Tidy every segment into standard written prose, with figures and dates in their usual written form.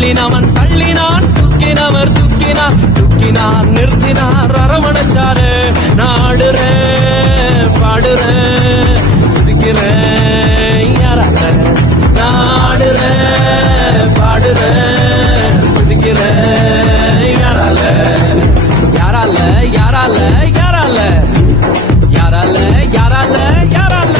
தள்ளினவன் தள்ளினான், தூக்கினவர் தூக்கினார், தூக்கினார் நிறுத்தினார், அரவணைச்சாரு. நாடுறேன் பாடுறேன் துதிக்கிறேன் யாரால, நாடுறேன் பாடுறேன் துதிக்கிறேன் யாரால, யாரால யாரால யாரால யாரால யாரால யாரால.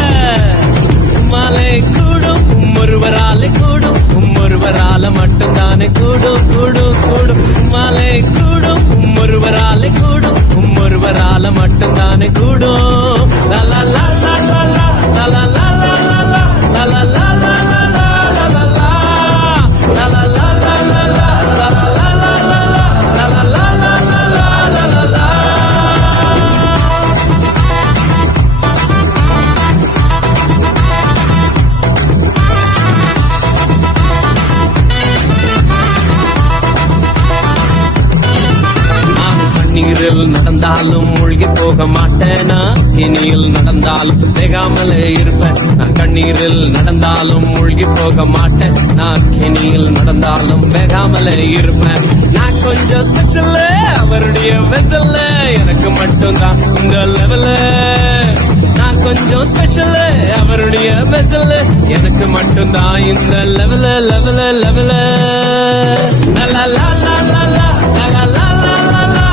மலை கூடும் ஒருவரால கூடும், ஒருவரால மட்டும்தானே கூடும் கூடும் கூடும். மலை கூடும் ஒருவரால கூடும், ஒருவரால மட்டும்தானே கூடும். லலா லலா லலா லலா லலா லலா லலா லலா லலா லலா நீரில் நடந்தாலும் மூழ்கி போக மாட்டேனா, இனியில் நடந்தாலும் வேகாமலே இருப்பேன். நான் கண்ணீரில் நடந்தாலும் மூழ்கி போக மாட்டேன், நான் கிணியில் நடந்தாலும் வேகாமலே இருப்பேன். நான் கொஞ்சம் ஸ்பெஷல், அவருடைய வெசல் எனக்கு மட்டும்தான் இந்த லெவல. நான் கொஞ்சம் ஸ்பெஷல், அவருடைய வெசல் எனக்கு மட்டும்தான் இந்த லெவல லெவல லெவல. லலா லலா லலா லலா லலா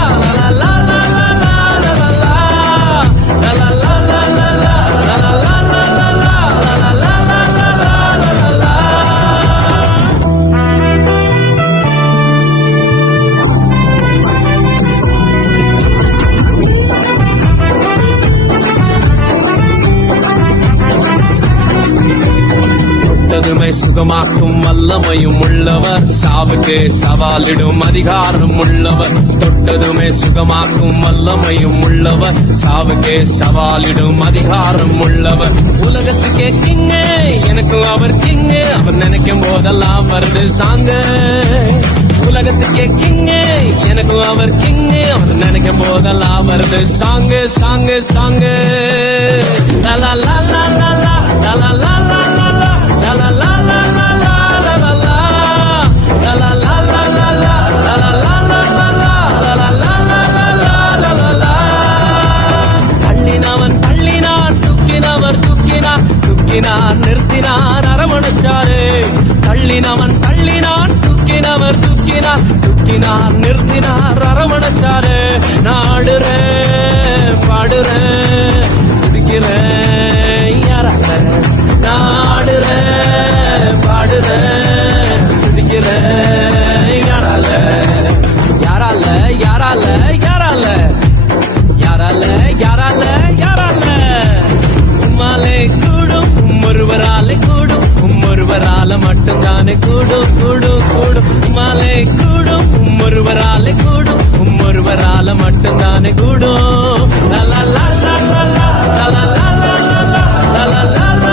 தொட்டதுமை சுகமாக்கும் வல்லமையும் உள்ளவர், சாவுக்கு சவாலிடும் அதிகாரம் உள்ளவர். தொட்டதுமே சுகமாக்கும் வல்லமையும் உள்ளவர், சாவுக்கு சவாலிடும் அதிகாரம் உள்ளவர். உலகத்துக்கே கிங்கு, எனக்கும் அவர் கிங்கு, அவர் நினைக்கும் போதெல்லாம் வருது சாங்கு. உலகத்துக்கே கிங்கு, எனக்கும் அவர் கிங்கு, அவர் நினைக்கும் போதெல்லாம் வருது சாங்கு சாங்கு சாங்கு. லலா லலா லலா லலா லலா லலா லலா லலா தூக்கினார் நிறுத்தினார், அரவணைச்சாரு. தள்ளினவன் தள்ளினான், தூக்கினவர் தூக்கினார், தூக்கினார் நிறுத்தினார், அரவணைச்சாரு. நாடுறேன் பாடுறேன் துதிக்கிறேன் யாரால, நாடுறேன் பாடுறேன் துதிக்கிறேன் யாரால, யாரால யாரால யாரால யாரால யாரால யாரால. மலை கூடும் ஒருவரால கூடும், ஒருவரால மட்டும்தானே கூடும் கூடும் கூடும். மலை கூடும் ஒருவரால கூடும், ஒருவரால மட்டும்தானே கூடும். லலா லலா லலா லலா லலா லலா லலா.